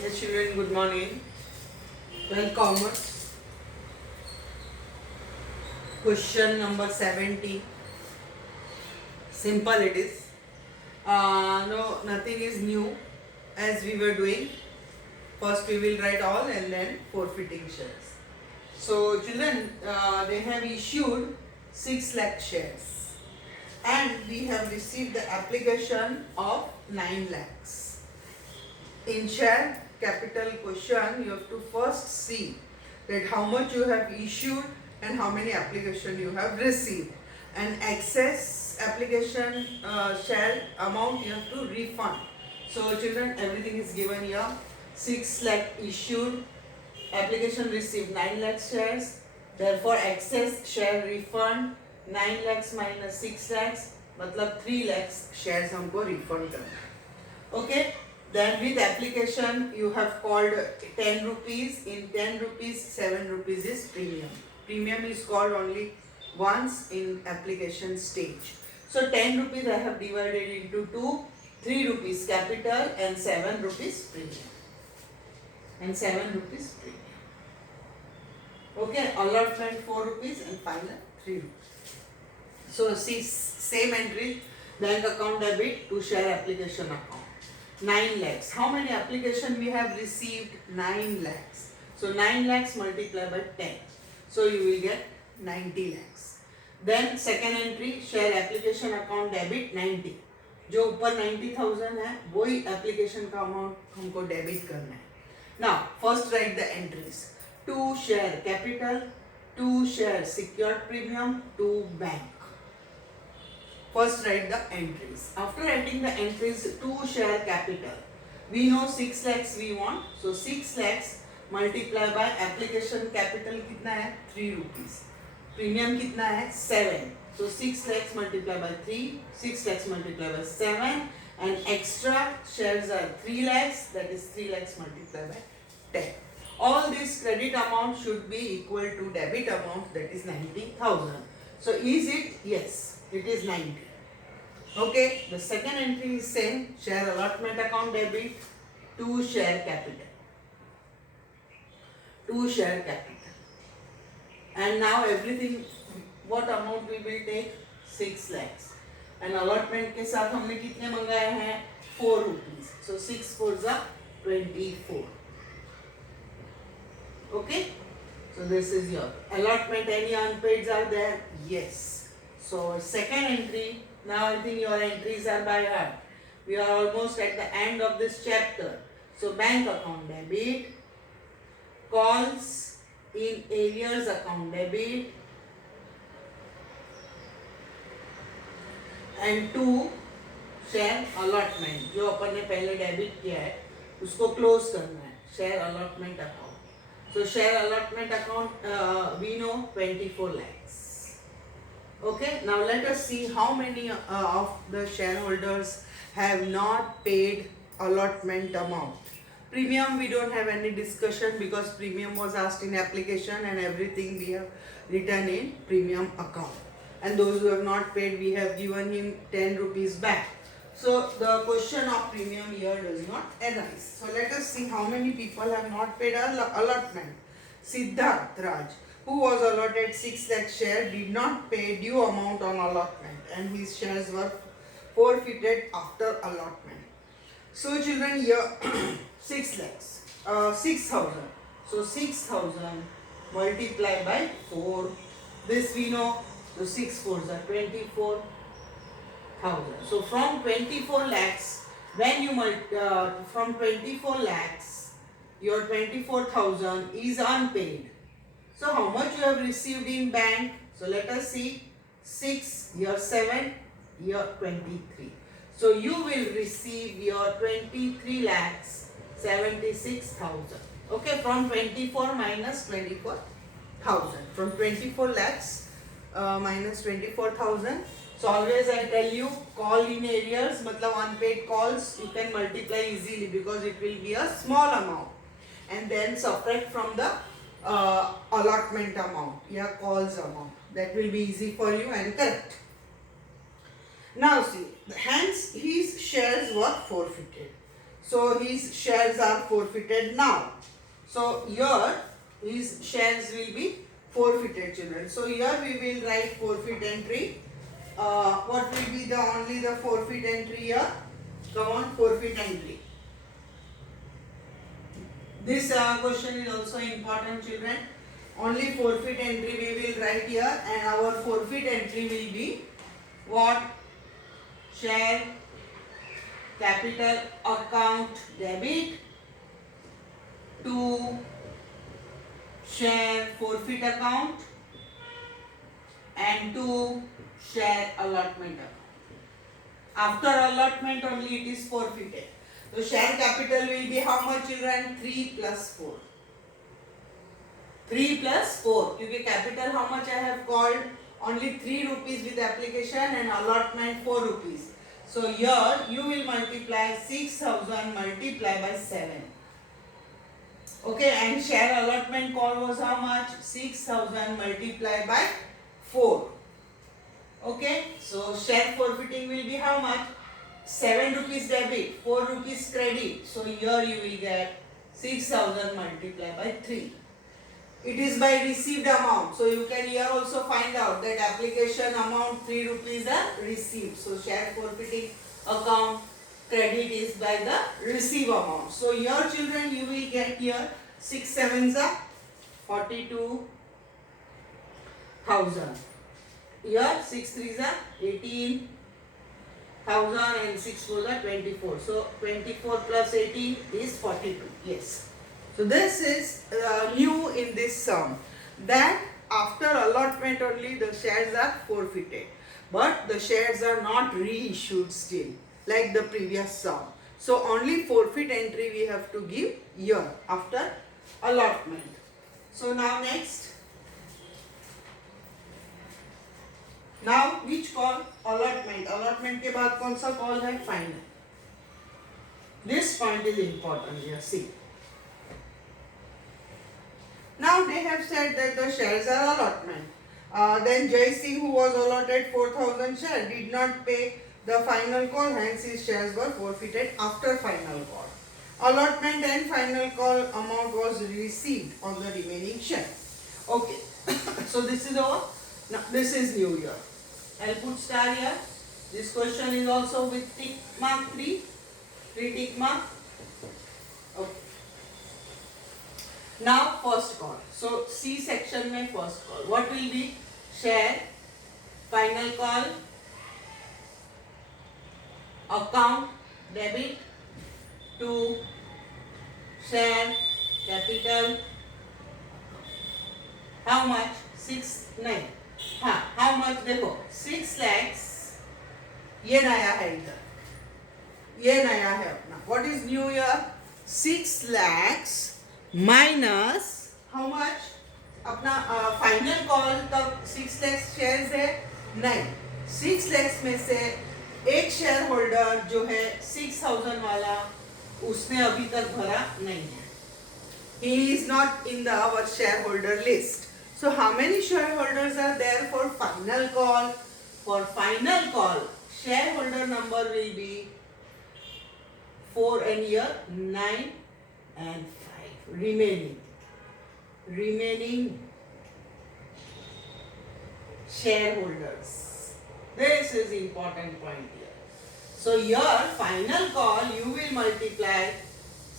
Yes, children, good morning. Welcome. Question number 70. Simple it is. No, nothing is new as we were doing. First, we will write all and then forfeiting shares. So, children, they have issued 6 lakh shares and we have received the application of 9 lakhs. In share capital question, you have to first see that how much you have issued and how many application you have received, and excess application share amount you have to refund. So children, everything is given here. 6 lakh issued, application received 9 lakh shares, therefore excess share refund 9 lakhs minus 6 lakhs मतलब 3 lakhs shares हमको refund करना है. Okay, then with application you have called 10 rupees. In 10 rupees 7 rupees is premium. Premium is called only once in application stage. So 10 rupees I have divided into 2. 3 rupees capital and 7 rupees premium. And 7 rupees premium. Okay, allotment 4 rupees and final 3 rupees. So see, same entry, bank account debit to share application account. 9 lakhs. How many application we have received? 9 lakhs. So 9 lakhs multiplied by 10. So you will get 90 lakhs. Then second entry, share application account debit 90. जो ऊपर 90,000 है वही application का amount हमको debit करना है. Now first write the entries. To share capital, to share secured premium, to bank. First write the entries. After writing the entries, to share capital. We know 6 lakhs we want. So 6 lakhs multiply by application capital कितना है? 3 rupees. Premium कितना है? 7. So 6 lakhs multiply by 3, 6 lakhs multiply by 7, and extra shares are 3 lakhs, that is 3 lakhs multiply by 10. All this credit amount should be equal to debit amount, that is 90,000. So is it? Yes, it is 90. Okay, the second entry is same, share allotment account debit to share capital. To share capital. And now everything, what amount we will take? 6 lakhs. And allotment के साथ हमने कितने मंगाए हैं? 4 rupees. So 6 4s are 24. Okay? So this is your allotment. Any unpaids are there? Yes. So second entry, now I think your entries are by heart. We are almost at the end of this chapter. So bank account debit, calls in arrears account debit, and to share allotment. जो अपन ने पहले debit किया है उसको close करना है. Share allotment account. So share allotment account, we know 24 lakhs. Okay, now let us see how many of the shareholders have not paid allotment amount. Premium we don't have any discussion because premium was asked in application and everything we have written in premium account. And those who have not paid, we have given him 10 rupees back. So the question of premium here does not arise. So let us see how many people have not paid allotment. Siddharth Raj, who was allotted 6 lakh share, did not pay due amount on allotment and his shares were forfeited after allotment. So children, here 6 lakhs, 6,000. So 6,000 multiplied by 4. This we know. So 6 4s are 24,000. So from 24 lakhs, when you from 24 lakhs, your 24,000 is unpaid. So how much you have received in bank? So let us see. 6, your 7, your 23. So you will receive your 23 lakhs 76,000. Okay, from 24 minus 24,000. From 24 lakhs minus 24,000. So always I tell you, call in arrears, matlab unpaid calls, you can multiply easily because it will be a small amount. And then subtract from the allotment amount, calls amount. That will be easy for you and correct. Now see, hence his shares were forfeited. So his shares are forfeited now. So here his shares will be forfeited, children. So here we will write forfeit entry. What will be the only the forfeit entry here? Come on, forfeit entry. This question is also important, children. Only forfeit entry we will write here, and our forfeit entry will be what? Share capital account debit to share forfeit account and to share allotment account. After allotment only it is forfeited. So share capital will be how much, children? 3 plus 4. 3 plus 4. Because capital how much I have called? Only 3 rupees with application and allotment 4 rupees. So here you will multiply 6,000 multiply by 7. Okay, and share allotment call was how much? 6,000 multiplied by 4. Okay, so share forfeiting will be how much? 7 rupees debit, 4 rupees credit. So here you will get 6,000 multiplied by 3. It is by received amount. So you can here also find out that application amount 3 rupees are received. So share forfeiting account credit is by the receive amount. So here, children, you will get here 6 sevens are 42,000. Here 6 threes are 18,000 and 6 fours are 24. So 24 plus 18 is 42. Yes. So this is new in this sum, that after allotment only the shares are forfeited, but the shares are not reissued still like the previous sum. So only forfeit entry we have to give here after allotment. So now next. Now which call? Allotment. Allotment के बाद कौन सा call है? Final. This point is important here. See. Now they have said that the shares are allotment. Then Jai Singh, who was allotted 4,000 shares, did not pay the final call, hence his shares were forfeited after final call. Allotment and final call amount was received on the remaining share. Okay, so this is our, now this is new year. I'll put star here. This question is also with tick mark 3 tick mark. Okay. Now first call. So C section में first call. What will be? Share, final call, account debit to share capital. How much? 6 9. हाँ, how much? देखो 6 lakhs. ये नया है इधर. ये नया है अपना. What is new here? 6 lakhs minus how much? अपना फाइनल कॉल तक 6 lakhs शेयर्स है. नहीं, 6 lakhs में से एक शेयर होल्डर जो है 6,000 वाला, उसने अभी तक भरा नहीं है. He is not in the our shareholder list. So how many shareholders are there for final call? For final call, shareholder number will be 4 and here 9 and 5 remaining shareholders. This is important point here. So your final call you will multiply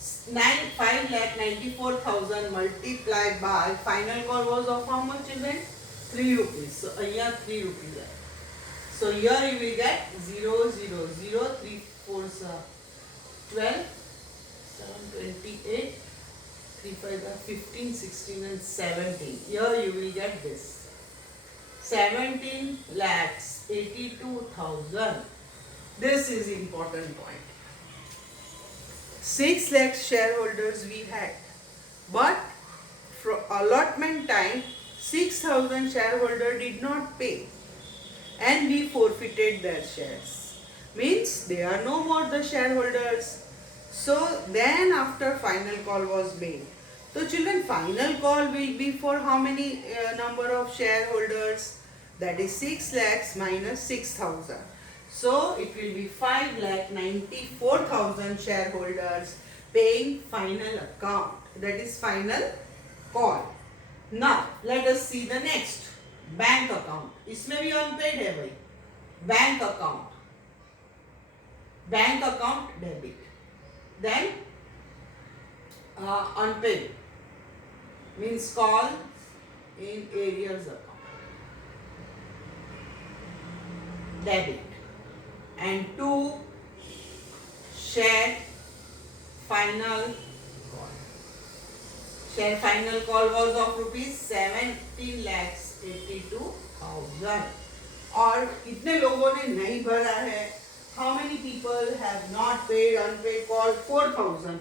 5,94,000 multiplied by final call was of how much, children? 3 rupees. So here 3 rupees. So here you will get 0, 0, 0, 3 4s 12, 7 28, 3 5 15, 16 and 17. Here you will get this. 17 lakhs 82,000. This is important point. 6 lakhs shareholders we had, but for allotment time 6,000 shareholder did not pay and we forfeited their shares. Means they are no more the shareholders. So then after final call was made. So children, final call will be for how many number of shareholders? That is 6 lakhs minus 6,000. So it will be 5,94,000 shareholders paying final account. That is final call. Now let us see the next. Bank account, इसमें भी unpaid है भाई. Bank account debit, then unpaid means call in arrears account, debit. And 2, share final call. Share final call was of rupees 17,82,000. और कितने लोगों ने नहीं भरा है? How many people have not paid unpaid call? 4,000.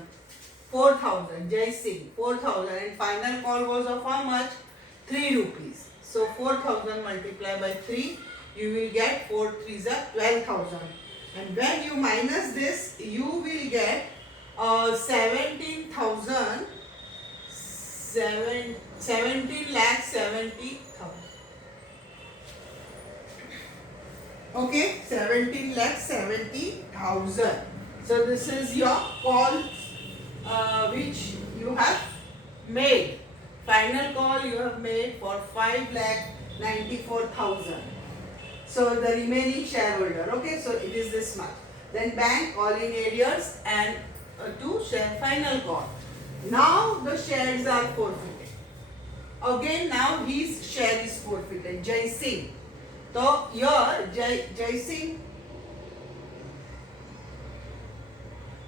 4,000. Jai Singh, 4,000. And final call was of how much? 3 rupees. So 4,000 multiplied by 3, you will get 4 3s are 12,000. And when you minus this, you will get 17,000. 17,70,000. Okay, 17,70,000. So this is your call which you have made. Final call you have made for 5,94,000. So the remaining shareholder. Okay, so it is this much. Then bank call in arrears and to share final call. Now the shares are forfeited. Again now his share is forfeited. Jai Singh. So here Jai Singh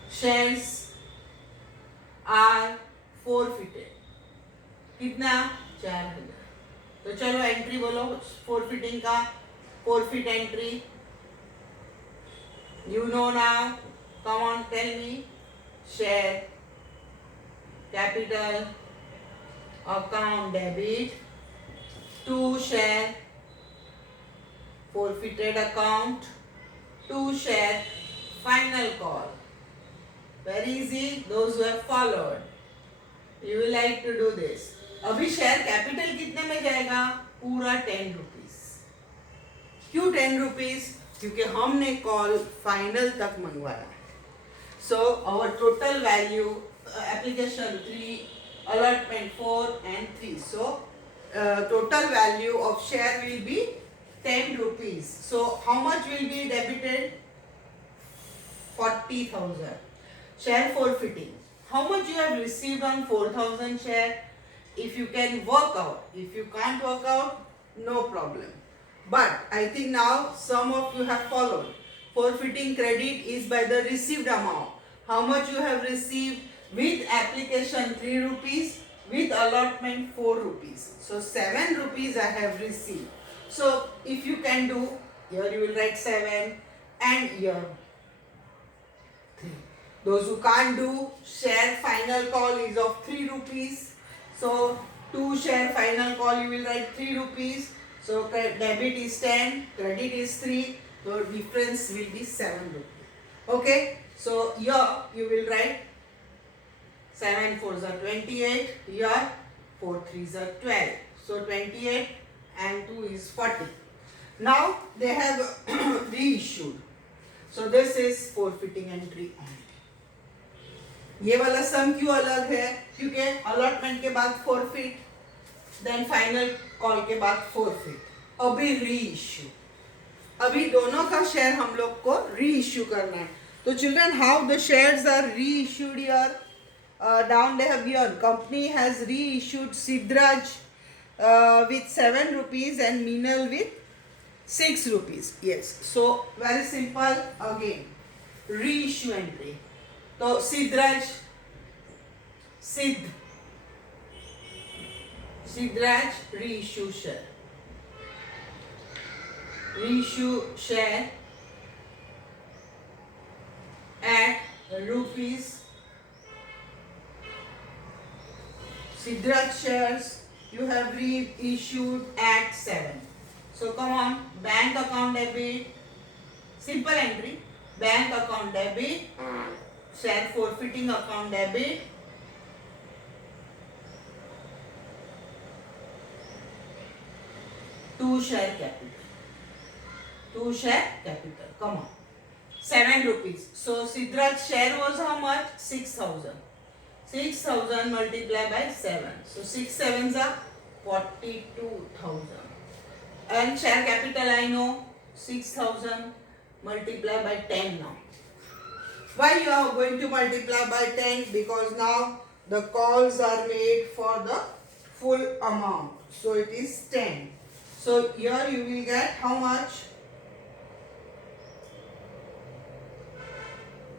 shares are forfeited. कितना? 4,000. तो चलो entry बोलो forfeiting का. Forfeit entry. You know now. Come on, tell me. Share capital account debit to share forfeited account to share final call. Very easy. Those who have followed, you will like to do this. अभी share capital कितने में जाएगा? पूरा 10 rupees. क्यों 10 rupees? क्योंकि हमने call final तक मंगवाया. So our total value application 3, allotment 4 and 3. So total value of share will be 10 rupees. So how much will be debited? 40,000. Share forfeiting. How much you have received on 4,000 share? If you can work out. If you can't work out, no problem. But I think now some of you have followed. Forfeiting credit is by the received amount. How much you have received? With application 3 rupees, with allotment 4 rupees. So 7 rupees I have received. So if you can do, here you will write 7 and here 3. Those who can't do, share final call is of 3 rupees. So to share final call you will write 3 rupees. So debit is 10, credit is 3. So difference will be 7 rupees. Okay. So here you will write 7 4s are 28. Here 4 3s are 12. So 28 and 2 is 40. Now they have reissued. So this is forfeiting entry only. ये वाला सम क्यों अलग है? क्योंकि allotment के बाद forfeit, then final call के बाद forfeit. अभी reissue. अभी दोनों का शेयर हम लोग को reissue करना है. तो children, how the shares are reissued here? Down they have given. Company has reissued Sidraj with 7 rupees and Minal with 6 rupees. Yes. So very simple again. Reissue entry. So Sidraj reissue share. Reissue share at rupees. Sidraj shares you have reissued at 7. So come on, bank account debit, simple entry, bank account debit, share forfeiting account debit, to share capital. 2 share capital. Come on. 7 rupees. So Siddharth's share was how much? 6,000. 6,000 multiplied by 7. So 6 sevens are 42,000. And share capital I know 6,000 multiplied by 10 now. Why you are going to multiply by 10? Because now the calls are made for the full amount. So it is 10. So here you will get how much?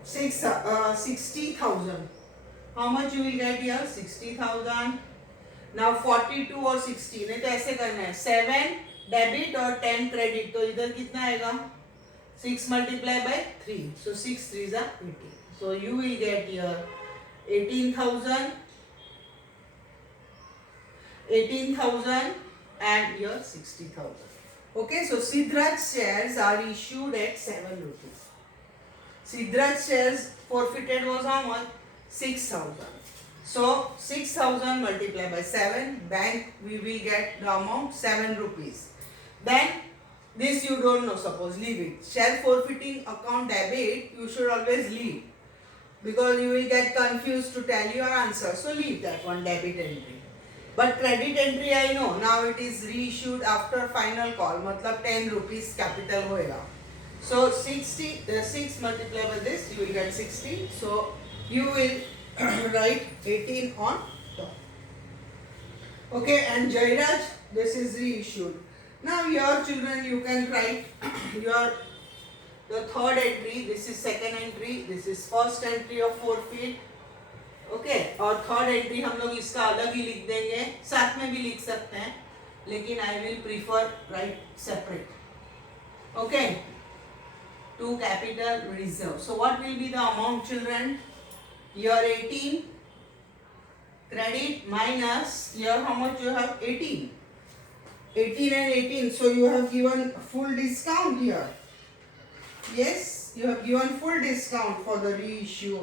60,000. How much you will get here? 60,000. Now 42 और 60 नहीं तो ऐसे करना है 7 debit और 10 credit तो इधर कितना आएगा 6 multiplied by 3 so 6 3s are 18 so you will get here 18,000 and here 60,000. Okay, so Siddharth's shares are issued at 7 rupees. Siddharth's shares forfeited was how much? 6,000. So 6,000 multiplied by 7, bank we will get the amount 7 rupees. Then this you don't know, suppose leave it. Share forfeiting account debit you should always leave because you will get confused to tell your answer. So leave that one debit entry. But credit entry I know now it is reissued after final call. मतलब 10 rupees capital होएगा. So 60 6 multiplied by this you will get 60. So you will write 18 on top. Okay, and Jairaj this is reissued. Now your children you can write your the third entry. This is second entry. This is first entry of forfeit. Okay और third entry हम लोग इसका अलग ही लिख देंगे साथ में भी लिख सकते हैं लेकिन I will prefer write separate okay to capital reserve so what will be the amount children year 18 credit minus year how much you have 18 and 18 so you have given full discount here yes you have given full discount for the reissue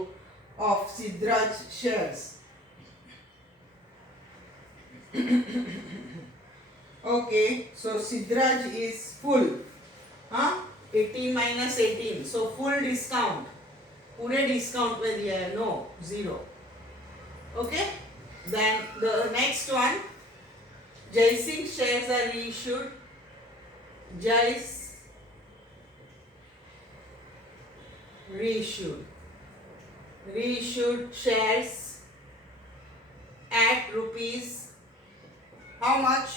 of Siddharth shares. Okay, so Siddharth is full. 18 minus 18. So full discount. पूरे discount में दिया है no 0. Okay. Then the next one. Jai Singh shares are reissued. Jai's reissued. Reissued shares at rupees how much?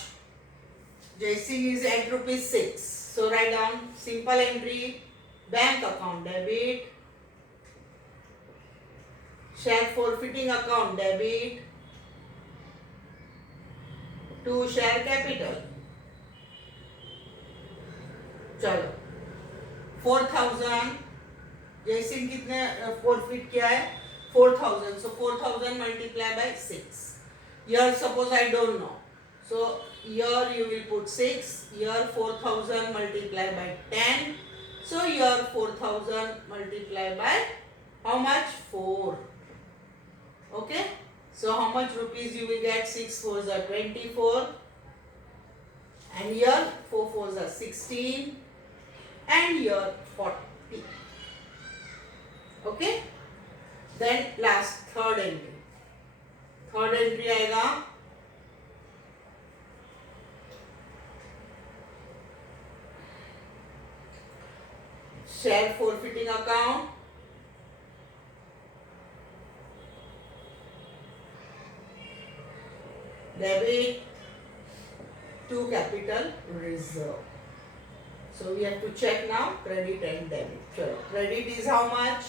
Jai Singh is at rupees 6. So write down simple entry bank account debit share forfeiting account debit to share capital. चलो 4,000 जैसे कितने forfeit किया है 4,000 so 4,000 multiplied by 6 here suppose I don't know so here you will put 6 here 4,000 multiplied by 10 so here 4,000 multiplied by how much 4 okay so how much rupees you will get 6 4s are 24 and here 4 4s are 16 and here 40 okay then last third entry आएगा share forfeiting account debit to capital reserve so we have to check now credit and debit so credit is how much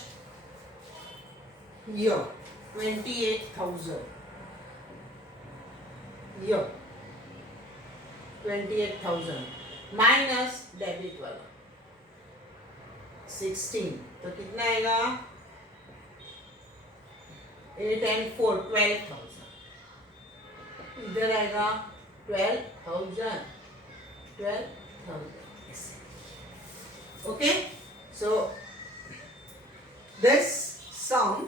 here 28,000 here 28,000 minus debit वाला 16 तो कितना आएगा 8 and 4 12,000 इधर आएगा 12,000 okay so this sum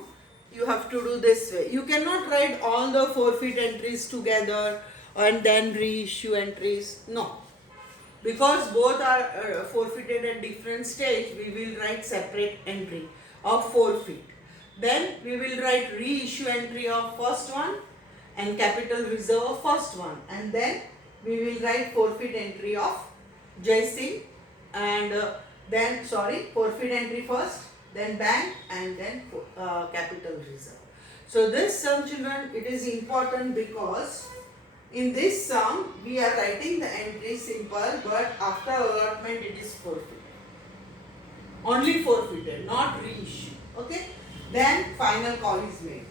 you have to do this way you cannot write all the forfeit entries together and then reissue entries no Because both are forfeited at different stage, we will write separate entry of forfeit. Then we will write reissue entry of first one and capital reserve of first one, and then we will write forfeit entry of Jai Singh, and then forfeit entry first, then bank, and then capital reserve. So this sum, children, it is important because in this sum we are writing the entry simple, but after allotment it is forfeited. Only forfeited, not reissue. Okay. Then final call is made.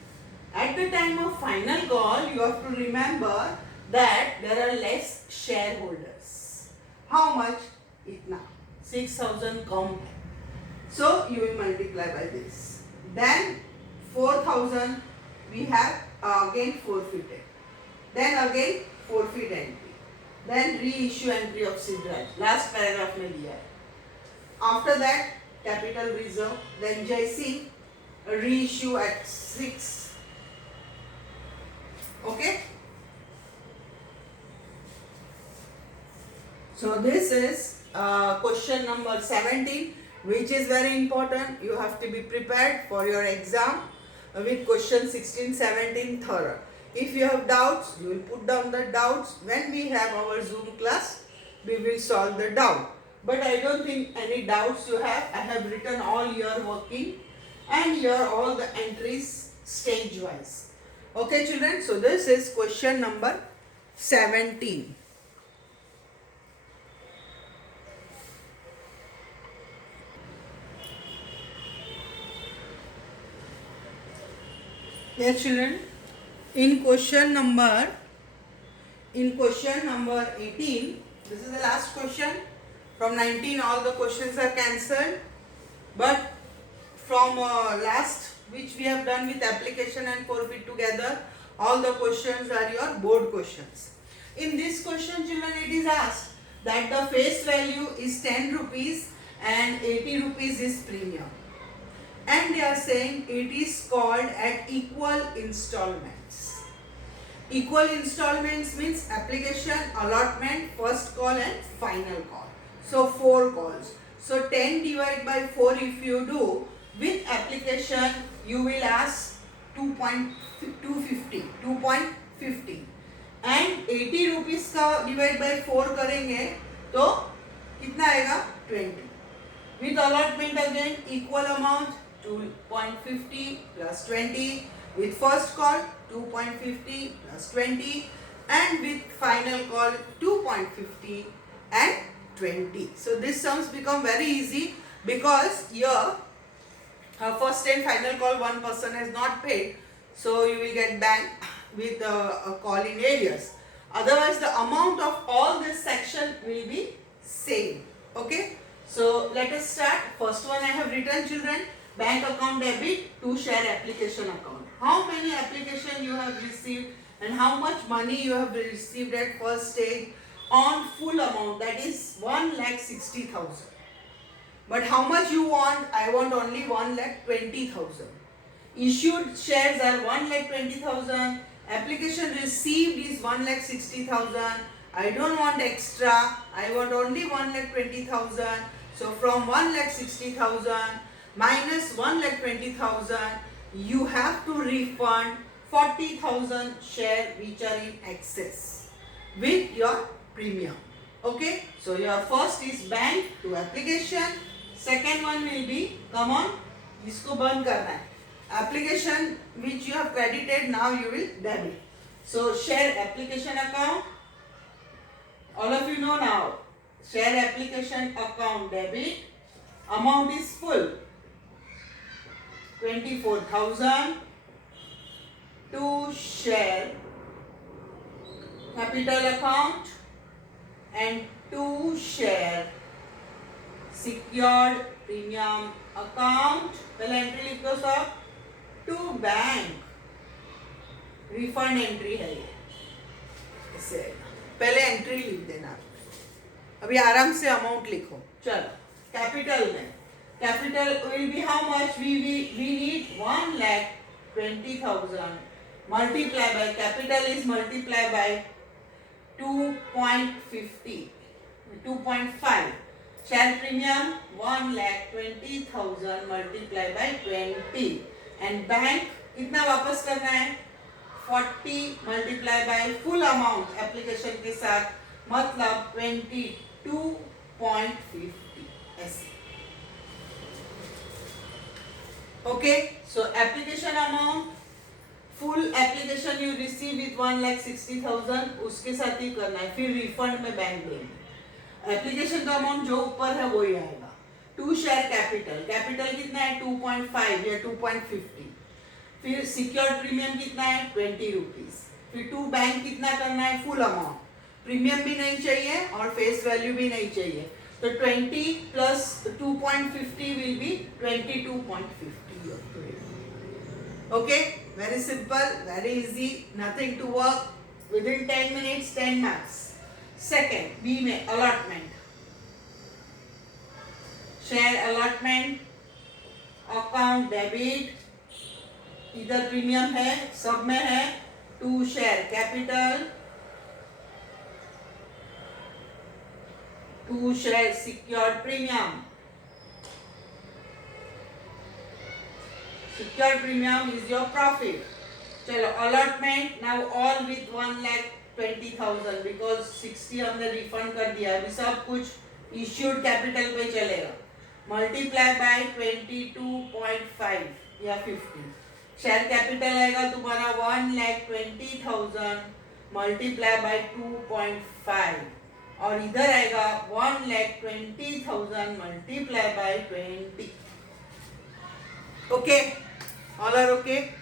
At the time of final call, you have to remember that there are less shareholders. How much? Itna. 6,000 come. So you will multiply by this. Then 4,000 we have again forfeited. Then again forfeit entry. Then reissue entry of Sidraj. Last paragraph mein diya hai. After that capital reserve. Then Jai Singh reissue at 6. Okay. So this is question number 17, which is very important. You have to be prepared for your exam with question 16, 17 thorough. If you have doubts, you will put down the doubts. When we have our Zoom class, we will solve the doubt. But I don't think any doubts you have. I have written all your working and here all the entries stage wise. Okay, children. So this is question number 17. Yes, children. In question number 18, this is the last question. From 19, all the questions are cancelled. But from last, which we have done with application and forfeit together, all the questions are your board questions. In this question, children, it is asked that the face value is 10 rupees and 80 rupees is premium. And they are saying it is called at equal installments. Equal installments means application, allotment, first call and final call. So 4 calls. So 10 divided by 4 if you do, with application you will ask 2.50 and 80 rupees का divide by 4 करेंगे तो कितना आएगा 20. With allotment again equal amount 2.50 plus 20. With first call 2.50 plus 20 and with final call 2.50 and 20. So these sums become very easy because here first and final call one person has not paid, so you will get bank with a call in areas. Otherwise the amount of all this section will be same. Okay. So let us start. First one I have written, children, bank account debit to share application account. How many application you have received and how much money you have received at first stage on full amount, that is 1,60,000. But how much you want? I want only 1,20,000. Issued shares are 1,20,000. Application received is 1,60,000. I don't want extra. I want only 1,20,000. So from 1,60,000 minus 1,20,000, you have to refund 40,000 share which are in excess with your premium. Okay. So your first is bank to application. Second one will be, come on, इसको बंद करना है. Application which you have credited, now you will debit. So share application account. All of you know now. Share application account debit. Amount is full. 24,000 to share capital account and to share secured premium account. पहले entry लिख दो सब. To bank refund entry है ये. ऐसे पहले entry लिख देना. अभी आराम से अमाउंट लिखो. चलो कैपिटल में capital will be how much. We need 1,20,000 multiply by capital is multiply by 2.50 2.5. Share premium 1,20,000 multiply by 20 and bank कितना वापस करना है 40 multiply by full amount application के साथ मतलब 22.50 ऐसे. Okay, so application amount full application you receive with 1,60,000 उसके साथ ही करना है फिर रिफंड में बैंक देंगे. एप्लीकेशन का अमाउंट जो ऊपर है वो ही आएगा. टू शेयर कैपिटल कैपिटल कितना है 2.5 या 2.50. फिर सिक्योर्ड प्रीमियम कितना है 20 रुपीज. फिर टू बैंक कितना करना है फुल अमाउंट. प्रीमियम भी नहीं चाहिए और फेस वैल्यू भी नहीं चाहिए तो 20 plus 2.50 will be 22.50. Okay, very simple, very easy, nothing to work. Within 10 minutes 10 marks. Second, B में allotment. Share allotment, account debit, इधर प्रीमियम है सब में है. To share capital, to share secured premium. Secured premium is your profit. चलो allotment now all with 1,20,000 because 60 हमने refund कर दिया अभी सब कुछ issued capital पे चलेगा. Multiply by 22.5 या 50. Share capital आएगा तुम्हारा 1,20,000 multiply by 2.5 और इधर आएगा 1,20,000 multiply by 20. Okay, all are okay?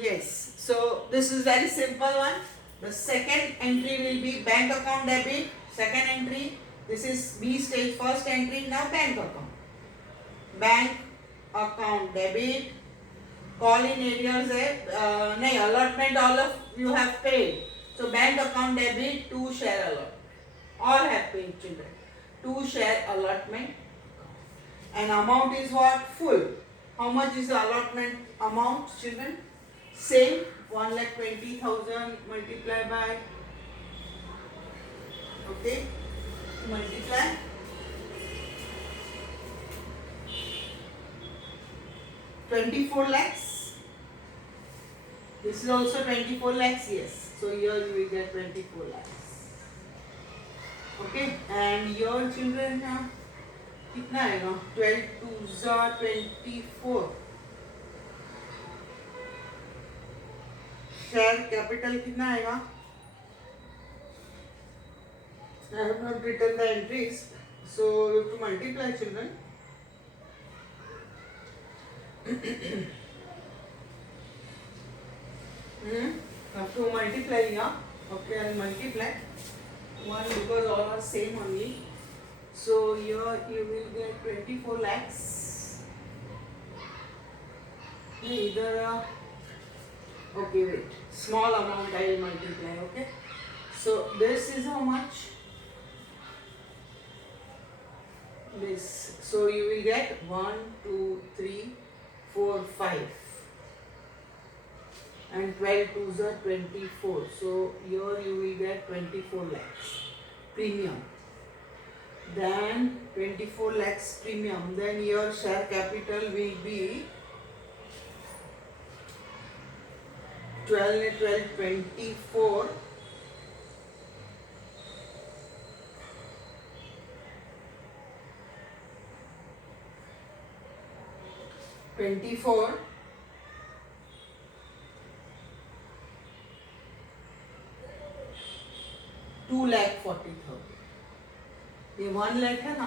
Yes, so this is very simple one. The second entry will be bank account debit. Second entry, this is B stage first entry. Now bank account. Bank account debit. Call in areas है नहीं allotment all of you have paid. So bank account debit two share allotment. All have paid children. Two share allotment. And amount is what? Full. How much is the allotment amount, children? Same, 1,20,000 multiplied by, okay, multiply 24 lakhs. This is also 24 lakhs, yes. So here you will get 24 lakhs. Okay, and your children now. कितना आएगा 12 2 24. Share capital कितना आएगा I have not written the entries so you have to multiply children. Have to multiply yeah. Okay, I'll multiply one because all are same only. So here you will get 24 lakhs. Either okay wait, small amount I will multiply. Okay, so this is how much. This so you will get 1 2 3 4 5 and 12 2s are 24. So here you will get 24 lakhs premium. Then 24 lakhs premium. Then your share capital will be 12 24. To lakh 40,000. ये 1 लाख है ना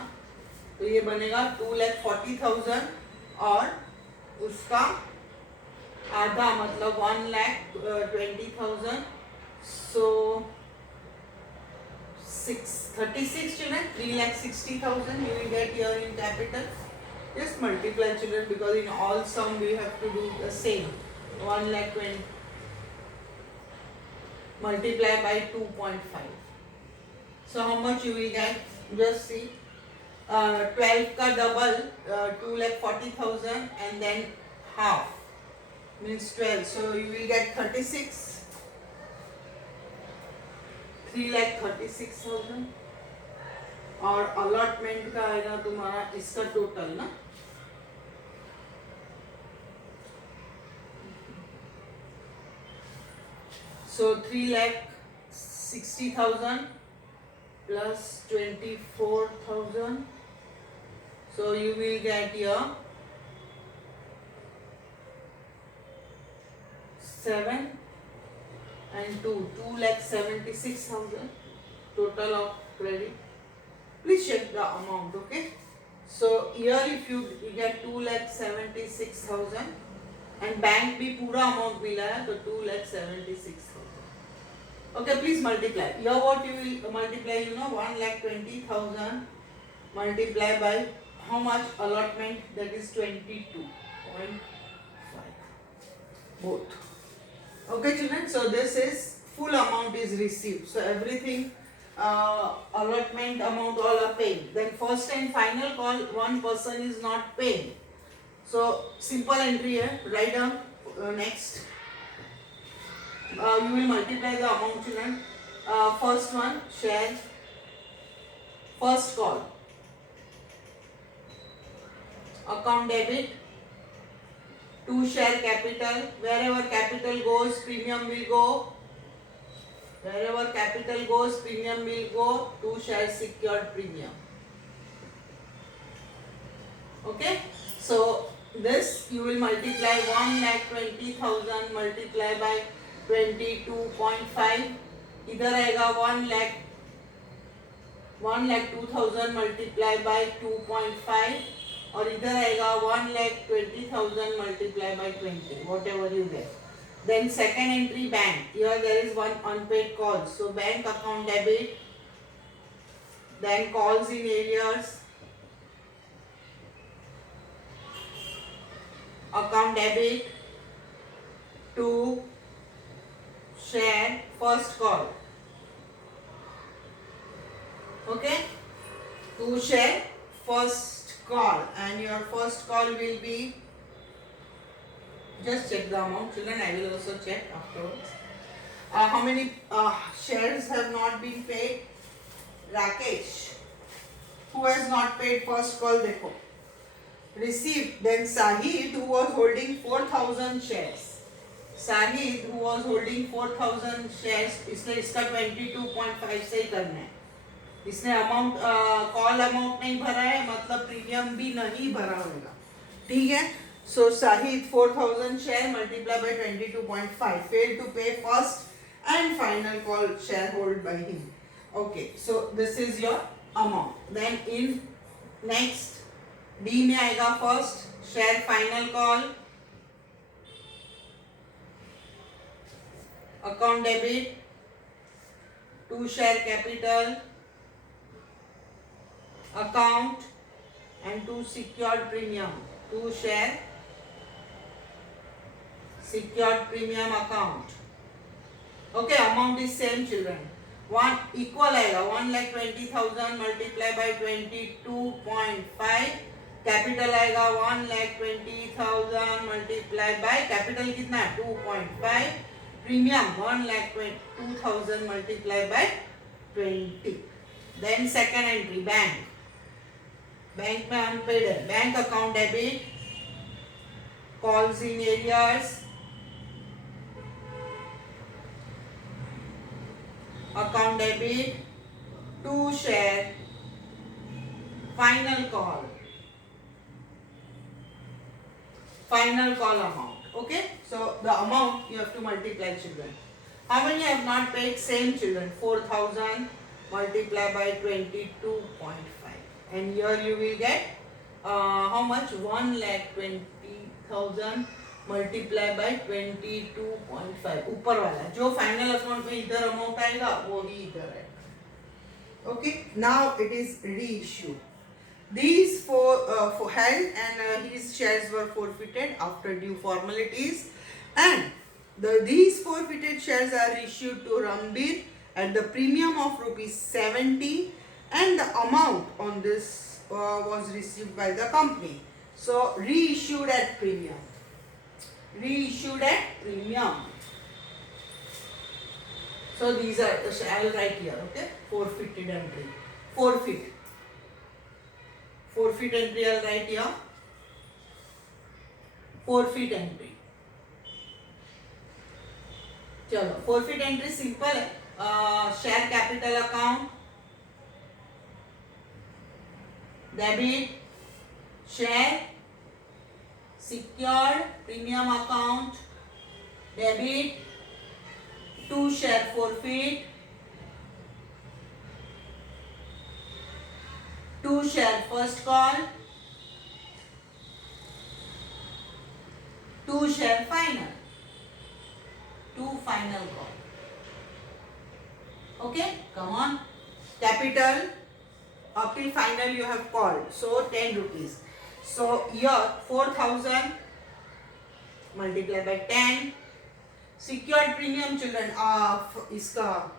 तो ये बनेगा 2,40,000 और उसका आधा मतलब 1,20,000. So 36 children 3,60,000 you will get here in capital. Just multiply children because in all sum we have to do the same. 1,20,000 multiply by 2.5. So how much you will get? Just see. 12 का double 2,40,000 and then half means 12. So you will get 36. 3,36,000. और allotment का आएगा तुम्हारा इसका total ना, so 3,60,000 plus 24,000, so you will get here 7 and 2,76,000 total of credit. Please check the amount, okay? So here if you get 2,76,000 and bank भी पूरा amount मिला है तो 2,76,000. Okay, please multiply. Here what you will multiply, 1,20,000 multiply by how much allotment, that is 22.5. Both. Okay children, so this is full amount is received. So everything allotment amount all are paid. Then first and final call, one person is not paying. So simple entry here, write down next. You will multiply the amount children. First one, share. First call. Account debit. To share capital. Wherever capital goes, premium will go. Wherever capital goes, premium will go. To share secured premium. Okay. So this you will multiply 1,20,000 multiply by 22.5. इधर आएगा 1,02,000 multiply by 2.5. और इधर आएगा 1,20,000 multiply by 20, whatever you get. Then second entry, bank. Here there is one unpaid call, so bank account debit. Then calls in arrears, account debit to share first call. Okay, to share first call, and your first call will be, just check the amount children, I will also check afterwards. How many shares have not been paid? Rakesh. Who has not paid first call? देखो received. Then Sahid, who was holding 4,000 shares. Sahid, who was holding 4,000 shares, इसने इसका 22.5 से ही करना है. इसने amount call amount नहीं भरा है, मतलब प्रीमियम भी नहीं भरा होगा. ठीक है. So Sahid 4,000 share multiplied by 22.5 failed to pay first and final call share hold by him. Okay, so this is your amount. Then in next D में आएगा first share final call, account debit to share capital, account and to secured premium, to share secured premium account. Okay, amount is same children. One equal आएगा 1,20,000 multiply by 22.5. Capital आएगा 1,20,000 multiply by capital कितना है 2.5. Premium 1,02,000 multiply by 20. Then second entry, bank. Bank में unpaid है. Bank account debit, calls in arrears, account debit to share final call amount. Okay, so the amount you have to multiply children. How many have not paid? Same children, 4,000 multiply by 22.5, and here you will get how much? 1,20,000 multiply by 22.5. ऊपर वाला जो final account में इधर amount आएगा वो ही इधर आएगा. Okay, now it is reissued. These four held and his shares were forfeited after due formalities, and these forfeited shares are issued to Rambir at the premium of ₹70, and the amount on this was received by the company. So reissued at premium. Reissued at premium. So these are, I will write here, okay, forfeited entry. Forfeit. forfeit entry I'll write here. Forfeit entry. चलो forfeit entry simple है. Share capital account, debit, share, secured premium account, debit, 2 share forfeit, 2 share first call, 2 share final, 2 final call. Okay, come on. Capital up till final you have called, so 10 rupees. So here 4,000 multiplied by 10. Secured premium children, इसका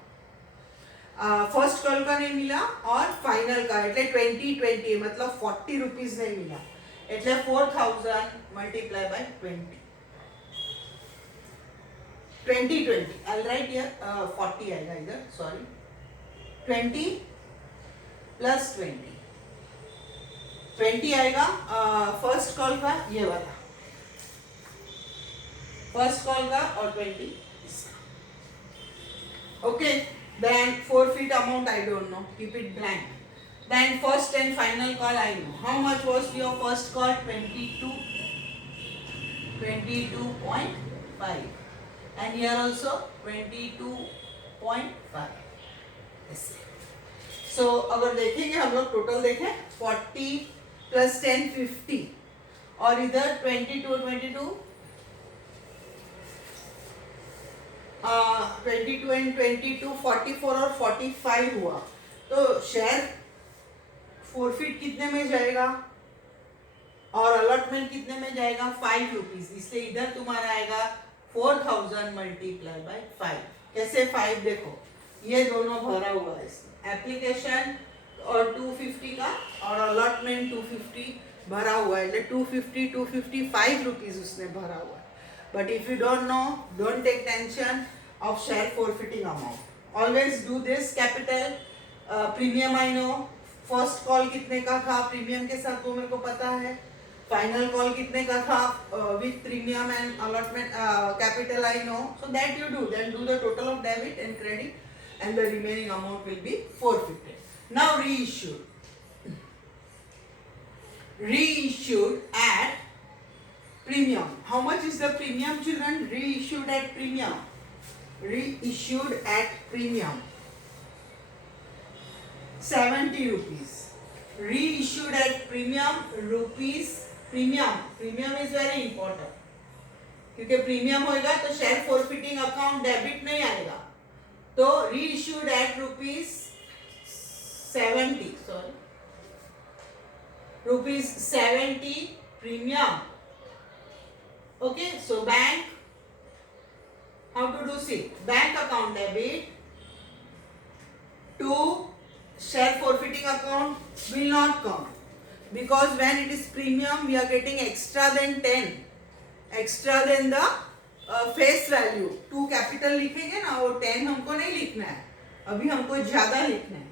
first call का नहीं मिला और final का એટલે 20 मतलब 40 rupees नहीं मिला એટલે 4,000 multiplied by 20. 20. I'll write here 40 आएगा इधर, sorry. 20 plus 20. 20 आएगा फर्स्ट कॉल का ये वाला. फर्स्ट कॉल का और 20 इसका. Okay. Then forfeit amount I don't know. Keep it blank. Then first and final call I know. How much was your first call? 22.5. And here also 22.5. Yes. So अगर देखेंगे हम लोग टोटल देखें 40 plus 10 50 और इधर 22 and 22 44 और 45 हुआ. तो शेयर फोरफिट कितने में जाएगा और अलॉटमेंट कितने में जाएगा? 5 रुपीज. इसलिए इधर तुम्हारा आएगा 4,000 मल्टीप्लाई बाय 5. कैसे 5? देखो ये दोनों भरा हुआ है इसमें. एप्लीकेशन और 250 का और अलॉटमेंट 250 भरा हुआ है. 255 रुपीज उसने भरा हुआ है. But if you don't know, don't take tension of share forfeiting amount. Always do this. Capital, premium I know. First call कितने का था प्रीमियम के साथ वो मेरे को पता है. Final call कितने का था with premium and allotment capital I know. So that you do. Then do the total of debit and credit, and the remaining amount will be forfeited. Now reissued. Reissued at premium. How much is the premium, children? Reissued at premium. Reissued at premium. 70 rupees. Reissued at premium rupees. Premium is very important. क्योंकि premium होएगा तो share फॉरफिटिंग account debit नहीं आएगा. तो reissued at rupees 70. Sorry. Rupees 70 premium. Okay, so bank, how to do? See, bank account debit to share forfeiting account will not come, because when it is premium we are getting extra than 10, extra than the face value. 2 capital लिखेंगे ना, वो 10 हमको नहीं लिखना है, अभी हमको ज़्यादा लिखना है.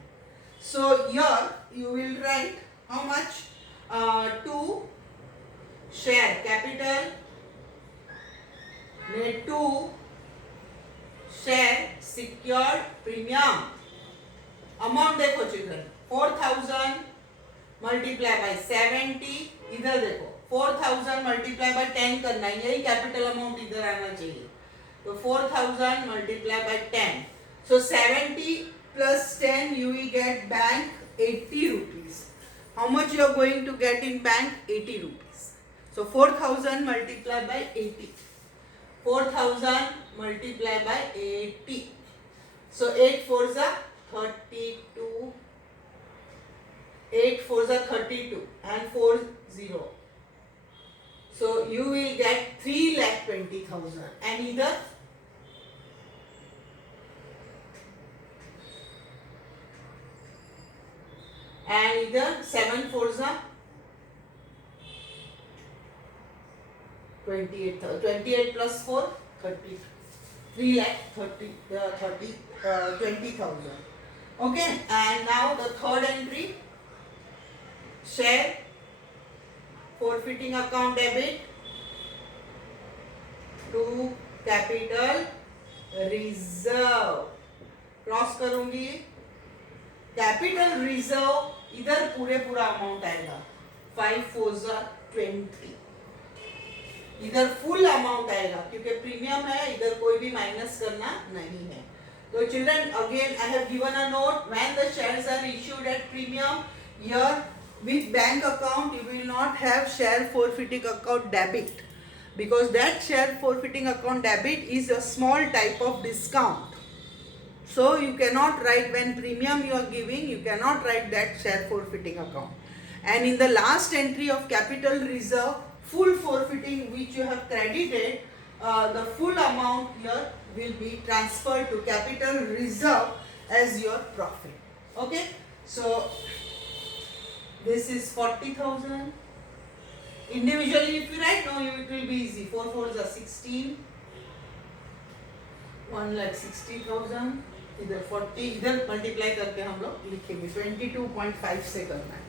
So here you will write how much? 2 share capital, 2 share secured premium. Amount देखो चिल्ड्रन, 4,000 मल्टीप्लाई बाय 70. इधर देखो 4,000 मल्टीप्लाई बाय 10 करना है, यही कैपिटल अमाउंट इधर आना चाहिए. तो 4,000 multiply by 10. So 70 plus 10 you will get bank 80 rupees. How much you are going to get in bank? 80 rupees. So 4,000 multiplied by 80. 4,000 multiplied by 80. So 8 fours are 32. 8 fours are 32 and 4 0. So you will get 3,20,000 and either and either 7 fours are 28. 28 plus 4 30. 3,20,000. Okay, and now the third entry. share forfeiting account debit to capital reserve. Cross करूंगी, capital reserve इधर पूरा amount आएगा 5 4 20, इधर full amount आएगा क्योंकि premium है, इधर कोई भी माइनस करना नहीं है. तो children again I have given a note, when the shares are issued at premium, here with bank account you will not have share forfeiting account debit, because that share forfeiting account debit is a small type of discount. So you cannot write, when premium you are giving, you cannot write that share forfeiting account. And in the last entry of capital reserve, full forfeiting which you have credited, the full amount here will be transferred to capital reserve as your profit. Okay, so this is 40,000. Individually if you write, no, it will be easy. 4 4s are 16, 1,60,000, इधर 40, इधर multiply करके हम लोग लिखेंगे 22.5 से करना है.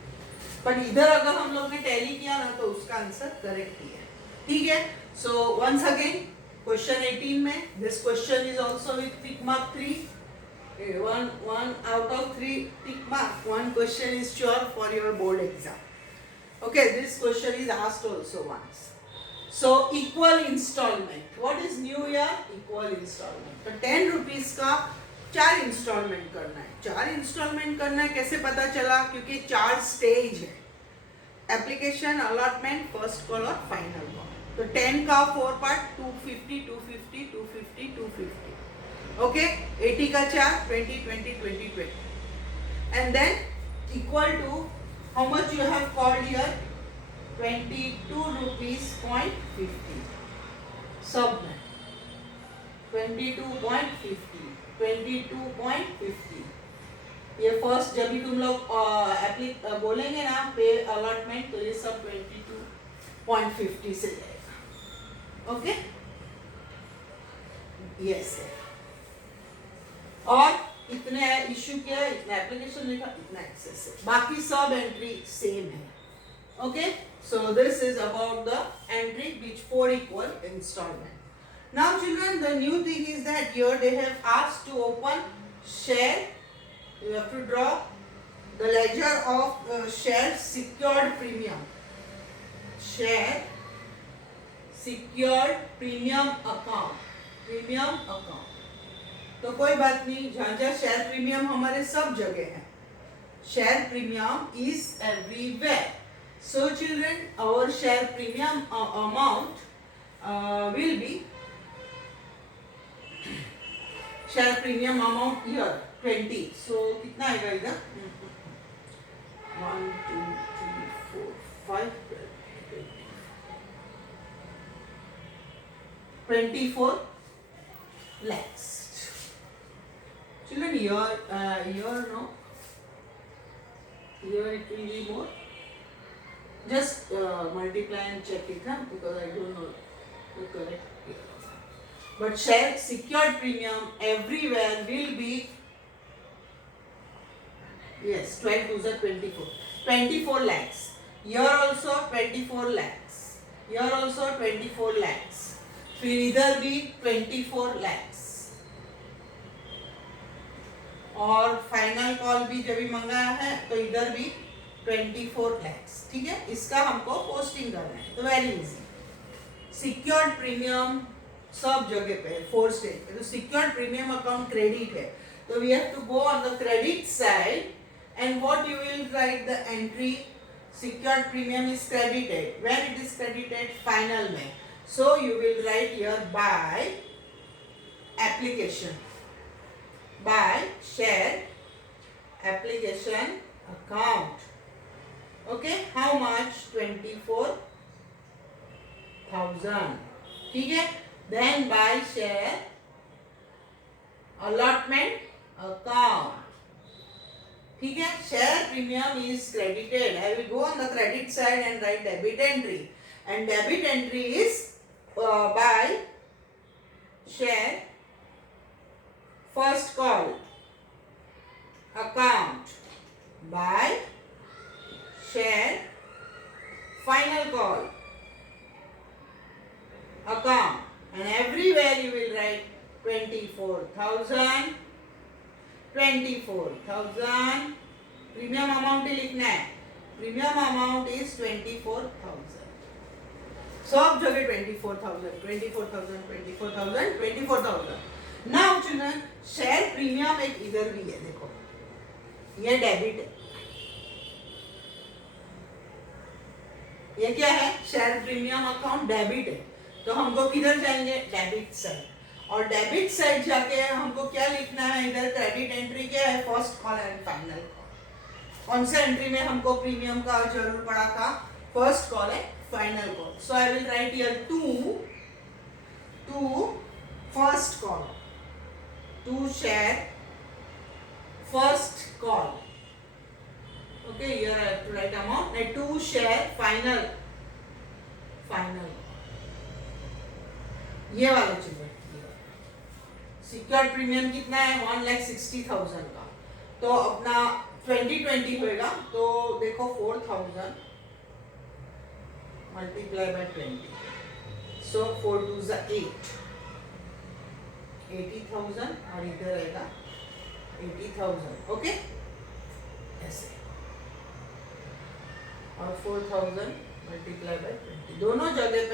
पर इधर अगर हम लोग ने टैली किया ना तो उसका आंसर करेक्ट ही है. ठीक है. सो वंस अगेन क्वेश्चन 18 में, this question is also with tick mark 3. One out of 3 tick mark. One question is sure for your board exam. Okay, this question is asked also once. So equal installment. What is new here? Equal installment. तो 10 rupees का 4 installment करना है. 4 installment करना है, कैसे पता चला? क्योंकि 4 stage है. Application, allotment, first call और final call. तो 10 का 4 part, 250, 250, 250, 250. Okay, 80 का 4, 20, 20, 20, 20. And then equal to how much you have called here? 22 rupees point 50. Sub में 22.50, 22.50. ये फर्स्ट जब भी तुम लोग बोलेंगे ना पे अलॉटमेंट, तो ये सब 22.50 से जाएगा. Okay, yes. और इतने इश्यू किया, इतना एप्लीकेशन लिखा, इतना एक्सेस है, बाकी सब एंट्री सेम है. Okay, so this is about the entry which for equal installment. Now children, the new thing is that here they have asked to open share. You have to draw the ledger of share secured premium. Share secured premium account, premium account. तो कोई बात नहीं, जहाँ जहाँ share premium हमारे सब जगह है. Share premium is everywhere. So children, our share premium amount will be, share premium amount here 20. So कितना आएगा इधर? 1 2 3 4 5 24 lakhs. Children, here no, here it will be more. Just multiply and check it, huh? Because I don't know the correct here. But share secured premium everywhere will be, yes, 12 2s are 24, 24 lakhs. Here also 24 lakhs. Here also 24 lakhs. फिर इधर भी 24 lakhs. और final call भी जब भी मंगाया है तो इधर भी 24 lakhs. ठीक है, इसका हमको पोस्टिंग करना है. तो वेरी इजी. सिक्योर्ड प्रीमियम सब जगह पे है, 4 स्टेज पे. तो सिक्योर्ड प्रीमियम अकाउंट क्रेडिट है, तो we have to go on the credit side. And what you will write the entry, secured premium is credited. When it is credited? Final में. So you will write here by application, by share application account. Okay, how much? 24,000. ठीक है. Then by share allotment account. ठीक है. Share premium is credited. I will go on the credit side and write debit entry. And debit entry is by share first call account, by share 24,000 24,000 premium amount ही लिखना है. Premium amount is 24,000. सब जगह 24,000 24,000 24,000 24,000. Now children share premium एक इधर भी है, देखो ये डेबिट है. ये क्या है? शेयर प्रीमियम अकाउंट डेबिट है. तो हमको किधर जाएंगे? Debit side. और डेबिट साइड जाके हमको क्या लिखना है? इधर क्रेडिट एंट्री क्या है? First call and final call. कौन से एंट्री में हमको प्रीमियम का जरूर पड़ा था? फर्स्ट कॉल है final call. So I will write here to first call, to share first call. Okay, here I have to write amount. And to share final. ये वाला चिल्ड्रन. सिक्योर्ड प्रीमियम कितना है? 1,60,000 का. तो अपना 2020 होएगा. तो देखो 4,000 मल्टीप्लाई बाय 20. So 4 2 is 8. 80,000 और इधर आएगा 80,000. ओके, ऐसे. और 4,000 मल्टीप्लाई बाय 20 दोनों जगह पे